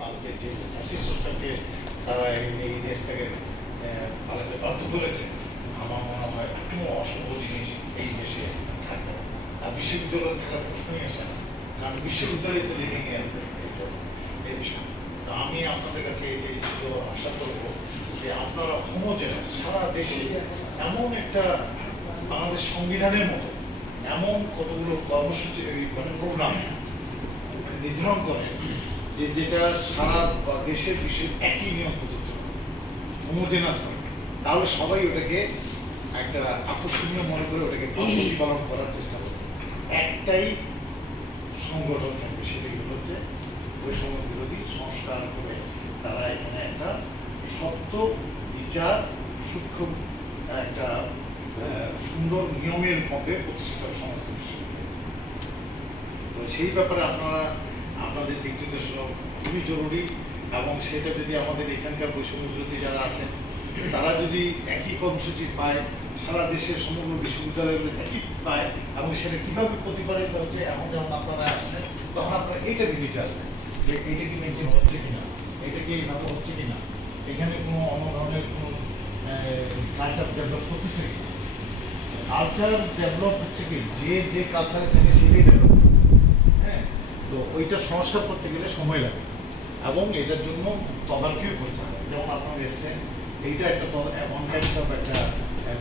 ভারতের যে সিস্টেমটাকে তারা এই দেশটাকে পালাতে বাধ্য করেছে, আমার মনে হয় কোনো অশুভ জিনিস এই দেশে থাকবে না। আর বিশ্ববিদ্যালয় থাকার প্রশ্নই আসে না, কারণ বিশ্ববিদ্যালয় তো ভেঙে আছে এই বিষয়। তো আমি আপনাদের কাছে এই আশা করবো যে আপনারা হোমোজেনাস সারা দেশে এমন একটা বাংলাদেশ সংবিধানের মতো এমন কতগুলো কর্মসূচি মানে প্রোগ্রাম নির্ধারণ করেন যে যেটা সারা দেশের বিষয়ে একই নিয়ম প্রযোজ্য, হোমোজেনাস হয়, তাহলে সবাই ওটাকে একটা আকর্ষণীয় মনে করে ওটাকে প্রতিপালন করার চেষ্টা করবে। একটাই সংগঠন থাকবে, সেটা হচ্ছে বৈষম্য বিরোধী সংস্কার করে তারা এখানে একটা সত্য বিচার সূক্ষ্ম একটা সুন্দর নিয়মের মধ্যে প্রতিষ্ঠিত সমস্ত বিশ্ববিদ্যালয়। তো সেই ব্যাপারে আপনারা আপনাদের দিক নির্দেশনা খুবই জরুরি, এবং সেটা যদি আমাদের এখানকার বৈষম্য বিরোধী যারা আছেন তারা যদি একই কর্মসূচি পায়, সারা দেশের সমগ্র বিশ্ববিদ্যালয়গুলো একই পায়, এবং সেটা কীভাবে প্রতিপালিত হচ্ছে, এখন যখন আপনারা আসবেন তখন আপনারা এইটা ভিজিটে আসবেন যে এইটা কি মেনটেন হচ্ছে কিনা, এটা কি এইভাবে হচ্ছে কিনা, এখানে কোনো অন্য ধরনের কোনো কালচার ডেভেলপ করতেছে কিনা। কালচার ডেভেলপ হচ্ছে কি, যে কালচারে থাকে সেটাই ডেভেলপ। হ্যাঁ, তো ওইটা সংস্কার করতে গেলে সময় লাগে এবং এটার জন্য তদারকিও করতে হবে। যেমন আপনারা এসছেন, এইটা একটা ওয়ান কাইন্ডস অফ একটা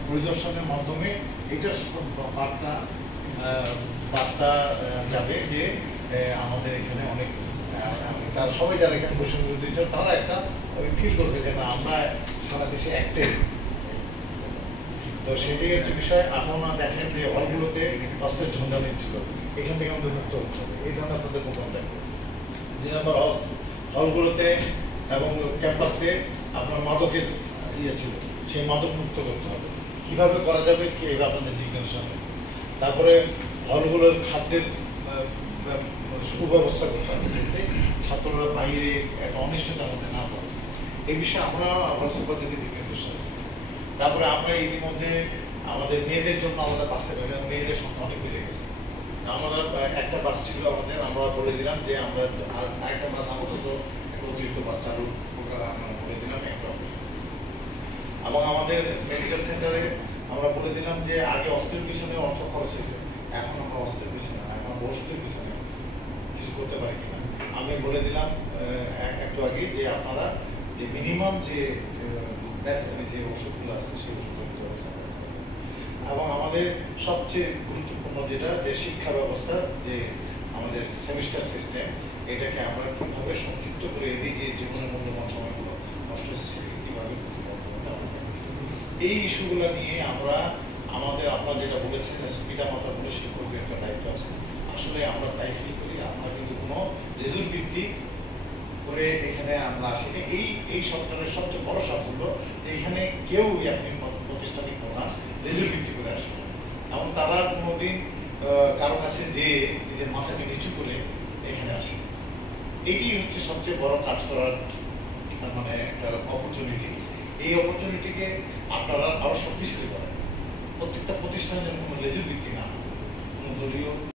পরিদর্শনের মাধ্যমে এইটা বার্তা যাবে যে আমাদের এখানে অনেক তারা সবাই যারা এখানে বৈষম্য বিরোধী তারা একটা ফিল করবে যে না আমরা সারা দেশে একটাই। তো সেটাই হচ্ছে বিষয়। আপনারা দেখেন যে হলগুলোতে অস্ত্রের ঝঞ্ঝা ছিল, এখান থেকে আমাদের মুক্ত হতে হবে, এই ধরনের আপনাদের প্রোগ্রাম থাকবে। যে নাম্বার হলগুলোতে এবং ক্যাম্পাসে আপনার মাদকের ছিল, সেই মাদক মুক্ত করতে হবে। কীভাবে করা যাবে কি আপনাদের জিজ্ঞাসা হবে। তারপরে হলগুলোর খাদ্যের সুব্যবস্থা করতে হবে, ছাত্ররা বাইরে একটা অনিশ্চয়তার মধ্যে না পড়ে, এই বিষয়ে আমরা আবার সুপারদের দিক নির্দেশনা দিচ্ছি। তারপরে আমরা ইতিমধ্যে আমাদের মেয়েদের জন্য আলাদা বাস থাকবে, মেয়েদের সংখ্যা অনেক বেড়ে গেছে। আমরা একটা বাস ছিল আমাদের, আমরা বলে দিলাম যে আমরা আর একটা বাস আপাতত অতিরিক্ত বাস চালু আমরা বলে দিলাম একটা। এবং আমাদের মেডিকেল সেন্টারে আমরা বলে দিলাম যে আগে অস্ত্রের পিছনে অর্থ খরচ হয়েছে, এখন আমরা অস্ত্রের পিছনে এখন ওষুধের পিছনে কিছু করতে পারি কিনা। আমি বলে দিলাম একটু আগে যে আপনারা যে মিনিমাম যে যে ওষুধগুলো আছে সেই ওষুধের ব্যবস্থা করতে হবে। এবং আমাদের সবচেয়ে গুরুত্বপূর্ণ যেটা যে শিক্ষা ব্যবস্থা, যে আমাদের সেমিস্টার সিস্টেম, এটাকে আমরা কীভাবে সংক্ষিপ্ত করে দিই, যে জীবনের মূল্যবান সময়গুলো নষ্ট হচ্ছে সেটাকে কীভাবে এই ইস্যুগুলো নিয়ে আমরা আপনারা যেটা বলেছেন পিতা মাতা বলে শিক্ষকের একটা দায়িত্ব আছে। আসলে আমরা তাই ফিল করি, আমরা কিন্তু কোনো রেজুল্ট ভিত্তিক করে এখানে আমরা আসিনি। এই সরকারের সবচেয়ে বড় সাফল্য যে এখানে কেউ আপনি প্রতিষ্ঠানিক প্রধান রেজুল্ট ভিত্তি করে আসে, এবং তারা কোনোদিন কারো কাছে যে নিজের মাথাকে নিচু করে এখানে আসে। এটি হচ্ছে সবচেয়ে বড় কাজ করার মানে একটা অপরচুনিটি। এই অপরচুনিটিকে আপনারা আরো শক্তিশালী করেন। প্রত্যেকটা প্রতিষ্ঠানের কোনো রেজুল্ট ভিত্তি না, কোনো দলীয়